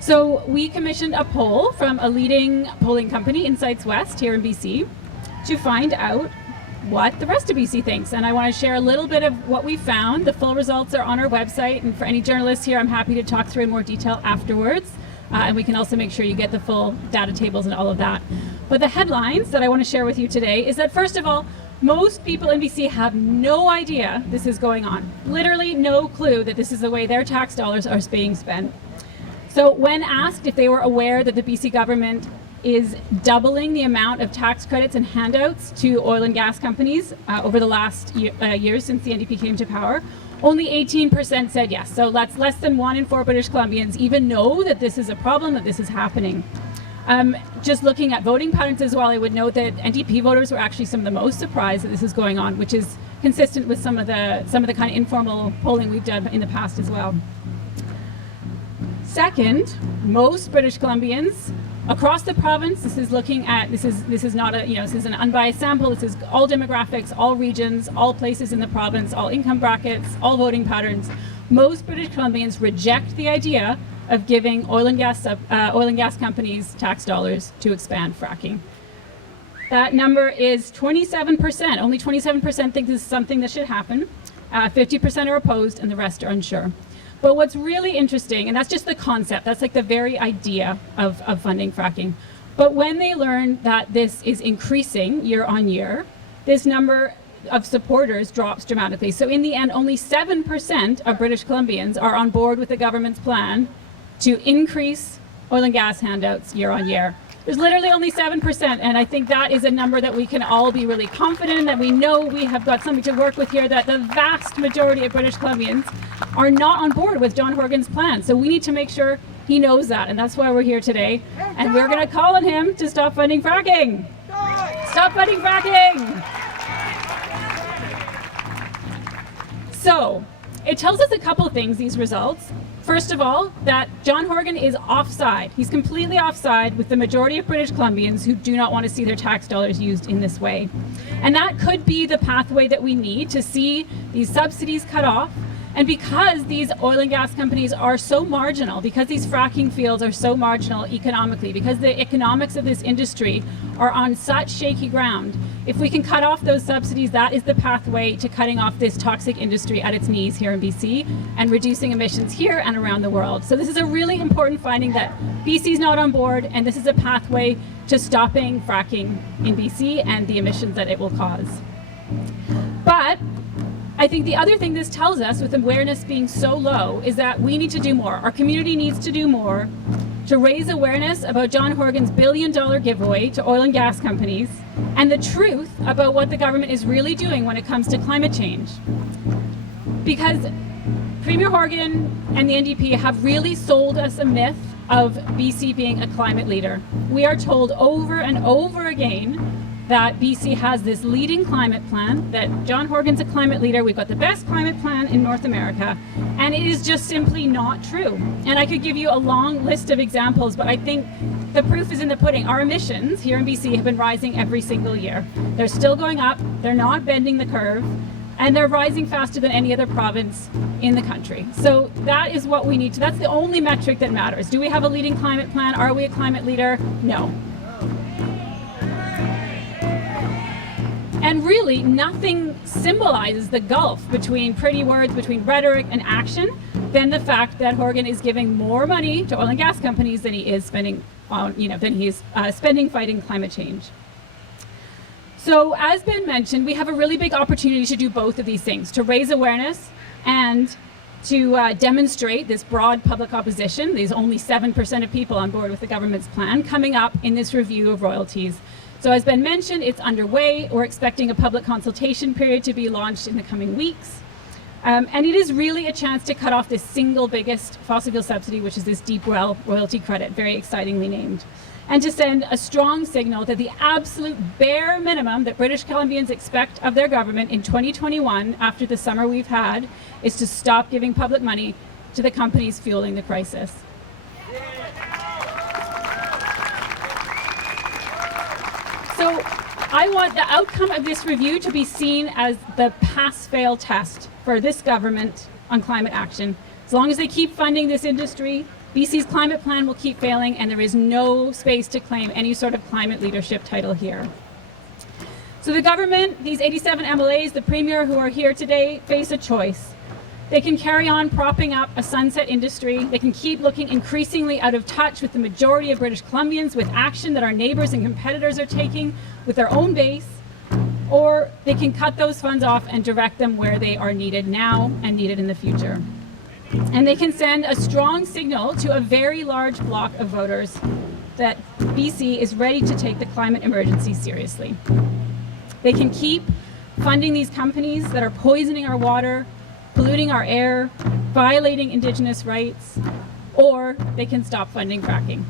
So we commissioned a poll from a leading polling company, Insights West, here in BC, to find out what the rest of BC thinks. And I want to share a little bit of what we found. The full results are on our website, and for any journalists here, I'm happy to talk through in more detail afterwards. And we can also make sure you get the full data tables and all of that. But the headlines that I want to share with you today is that, first of all, most people in BC have no idea this is going on. Literally no clue that this is the way their tax dollars are being spent. So when asked if they were aware that the BC government is doubling the amount of tax credits and handouts to oil and gas companies over the last years since the NDP came to power, only 18% said yes. So that's less than 1 in 4 British Columbians even know that this is a problem, that this is happening. Just looking at voting patterns as well, I would note that NDP voters were actually some of the most surprised that this is going on, which is consistent with some of the kind of informal polling we've done in the past as well. Second, most British Columbians across the province, this is not a, this is an unbiased sample, this is all demographics, all regions, all places in the province, all income brackets, all voting patterns. Most British Columbians reject the idea of giving oil and gas companies tax dollars to expand fracking. That number is 27%. Only 27% think this is something that should happen. 50% are opposed, and the rest are unsure. But what's really interesting, and that's just the concept, that's like the very idea of funding fracking. But when they learn that this is increasing year on year, this number of supporters drops dramatically. So in the end, only 7% of British Columbians are on board with the government's plan to increase oil and gas handouts year on year. There's literally only 7%, and I think that is a number that we can all be really confident in, that we know we have got something to work with here, that the vast majority of British Columbians are not on board with John Horgan's plan. So we need to make sure he knows that, and that's why we're here today. And we're going to call on him to stop funding fracking. Stop funding fracking! So, it tells us a couple of things, these results. First of all, that John Horgan is offside. He's completely offside with the majority of British Columbians who do not want to see their tax dollars used in this way. And that could be the pathway that we need to see these subsidies cut off. And because these oil and gas companies are so marginal, because these fracking fields are so marginal economically, because the economics of this industry are on such shaky ground, if we can cut off those subsidies, that is the pathway to cutting off this toxic industry at its knees here in BC and reducing emissions here and around the world. So this is a really important finding, that BC's not on board, and this is a pathway to stopping fracking in BC and the emissions that it will cause. But I think the other thing this tells us, with awareness being so low, is that we need to do more. Our community needs to do more to raise awareness about John Horgan's billion-dollar giveaway to oil and gas companies and the truth about what the government is really doing when it comes to climate change. Because Premier Horgan and the NDP have really sold us a myth of BC being a climate leader. We are told over and over again that BC has this leading climate plan, that John Horgan's a climate leader, we've got the best climate plan in North America, and it is just simply not true. And I could give you a long list of examples, but I think the proof is in the pudding. Our emissions here in BC have been rising every single year. They're still going up, they're not bending the curve, and they're rising faster than any other province in the country. So that is what we need to, that's the only metric that matters. Do we have a leading climate plan? Are we a climate leader? No. And really, nothing symbolizes the gulf between pretty words, between rhetoric and action, than the fact that Horgan is giving more money to oil and gas companies than he is spending on, spending fighting climate change. So, as Ben mentioned, we have a really big opportunity to do both of these things: to raise awareness and to demonstrate this broad public opposition. There's only 7% of people on board with the government's plan coming up in this review of royalties. So as Ben mentioned, it's underway. We're expecting a public consultation period to be launched in the coming weeks. And it is really a chance to cut off this single biggest fossil fuel subsidy, which is this deep well royalty credit, very excitingly named. And to send a strong signal that the absolute bare minimum that British Columbians expect of their government in 2021, after the summer we've had, is to stop giving public money to the companies fueling the crisis. So I want the outcome of this review to be seen as the pass-fail test for this government on climate action. As long as they keep funding this industry, BC's climate plan will keep failing, and there is no space to claim any sort of climate leadership title here. So the government, these 87 MLAs, the Premier who are here today, face a choice. They can carry on propping up a sunset industry. They can keep looking increasingly out of touch with the majority of British Columbians with action that our neighbours and competitors are taking with their own base, or they can cut those funds off and direct them where they are needed now and needed in the future. And they can send a strong signal to a very large block of voters that BC is ready to take the climate emergency seriously. They can keep funding these companies that are poisoning our water, polluting our air, violating Indigenous rights, or they can stop funding fracking.